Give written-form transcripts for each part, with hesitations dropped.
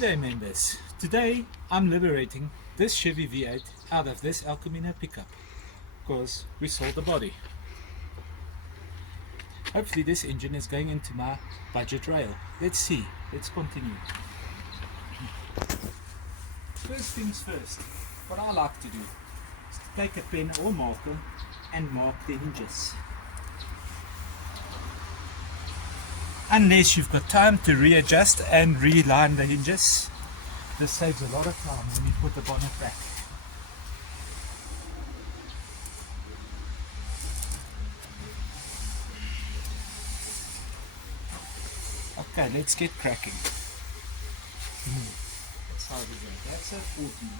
Good day members, today I'm liberating this Chevy V8 out of this El Camino pickup because we sold the body. Hopefully this engine is going into my budget rail. Let's see, let's continue. First things first, what I like to do is to take a pen or marker and mark the hinges. Unless you've got time to readjust and realign the hinges, this saves a lot of time when you put the bonnet back. Okay, let's get cracking. That's how we go. That's a 14.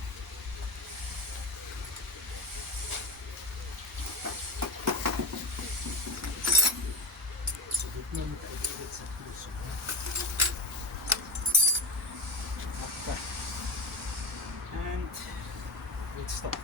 Okay. And let's start.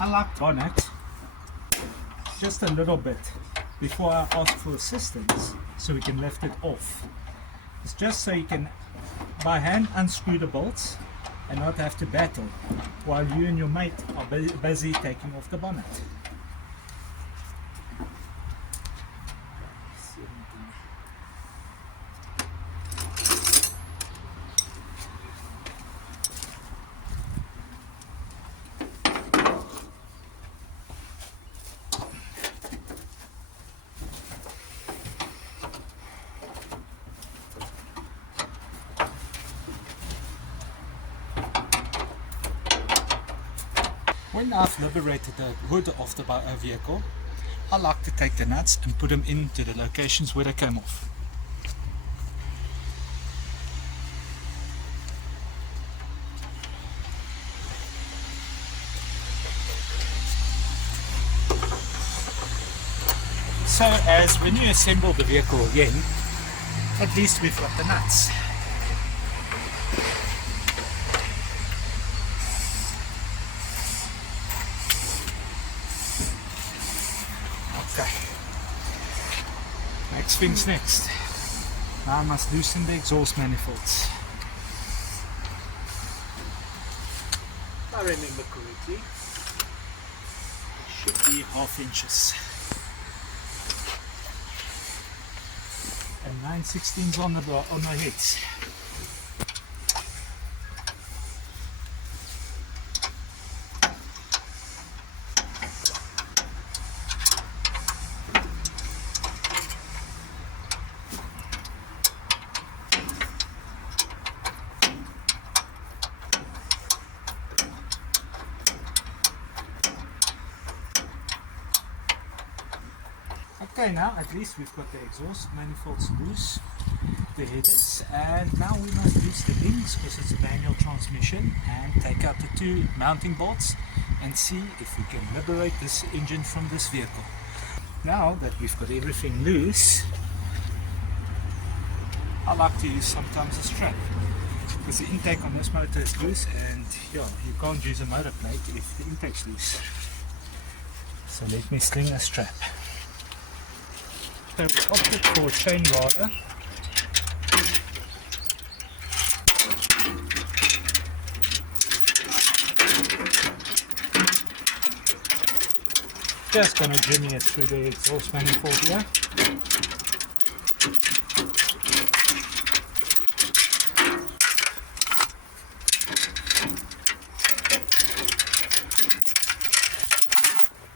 I like bonnet just a little bit before I ask for assistance so we can lift it off. It's just so you can by hand unscrew the bolts and not have to battle while you and your mate are busy taking off the bonnet. When I've liberated the hood of the vehicle, I like to take the nuts and put them into the locations where they came off. So as when you assemble the vehicle again, at least we've got the nuts. Next things next. Now I must loosen the exhaust manifolds. If I remember correctly, it should be 1/2 inches. And 9/16 on the heads. Okay, now at least we've got the exhaust manifolds loose, the headers, and now we must loose the links because it's a manual transmission and take out the 2 mounting bolts and see if we can liberate this engine from this vehicle. Now that we've got everything loose, I like to use sometimes a strap because the intake on this motor is loose and yeah, you can't use a motor plate if the intake's loose. So let me sling a strap. So we opted for a chain rudder. Just going to jimmy it through the exhaust manifold here.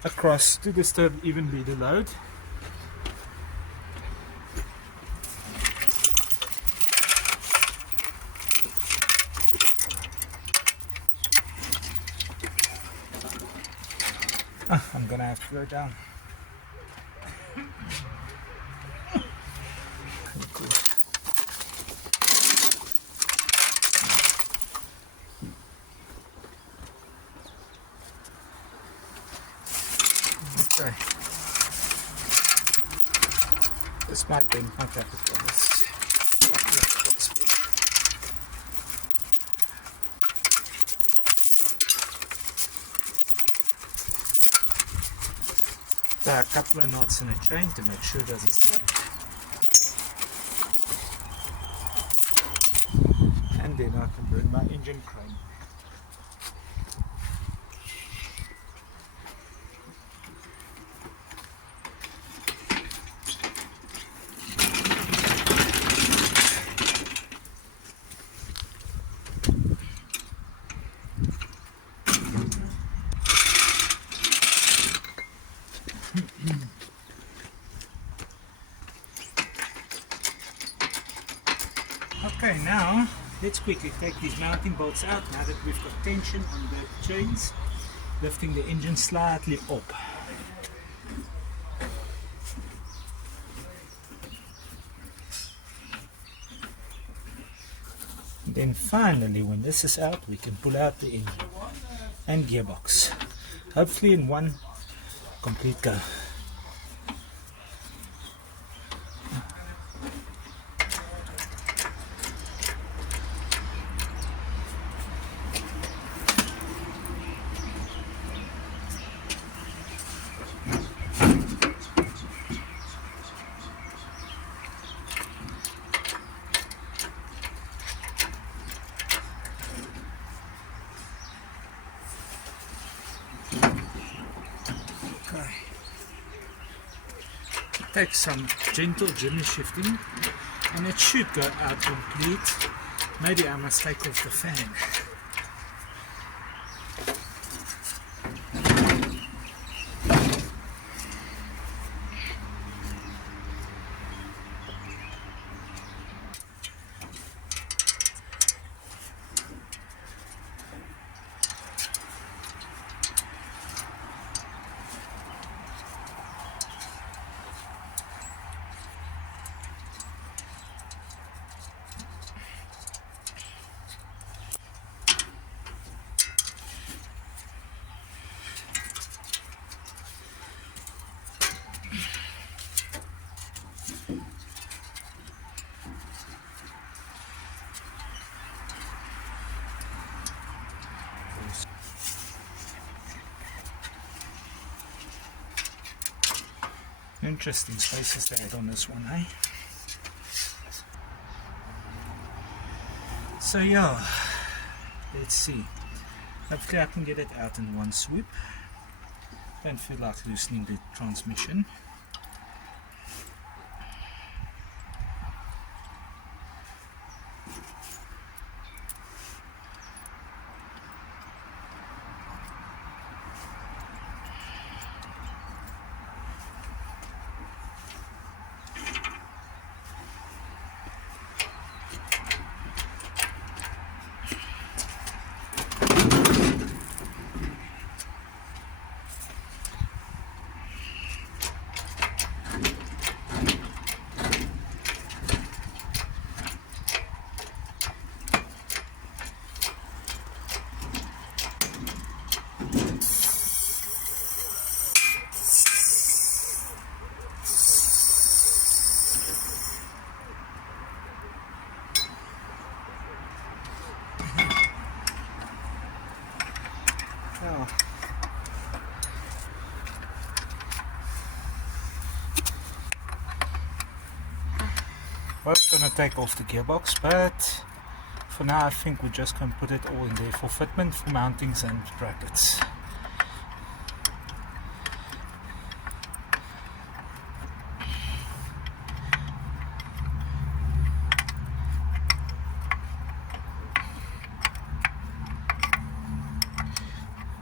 across to disturb evenly the load. I'm gonna have to go down. Okay. This might bend my capital. There are a couple of knots in a chain to make sure it doesn't slip. And then I can bring my engine crane. Okay, now let's quickly take these mounting bolts out now that we've got tension on the chains, lifting the engine slightly up. And then finally, when this is out, we can pull out the engine and gearbox, hopefully in one complete go. Take some gentle jimmy shifting and it should go out complete. Maybe I must take off the fan. Interesting spaces they had on this one, eh? So yeah, let's see. Hopefully I can get it out in one swoop. Don't feel like loosening the transmission. Was going to take off the gearbox, but for now I think we're just going to put it all in there for fitment, for mountings and brackets.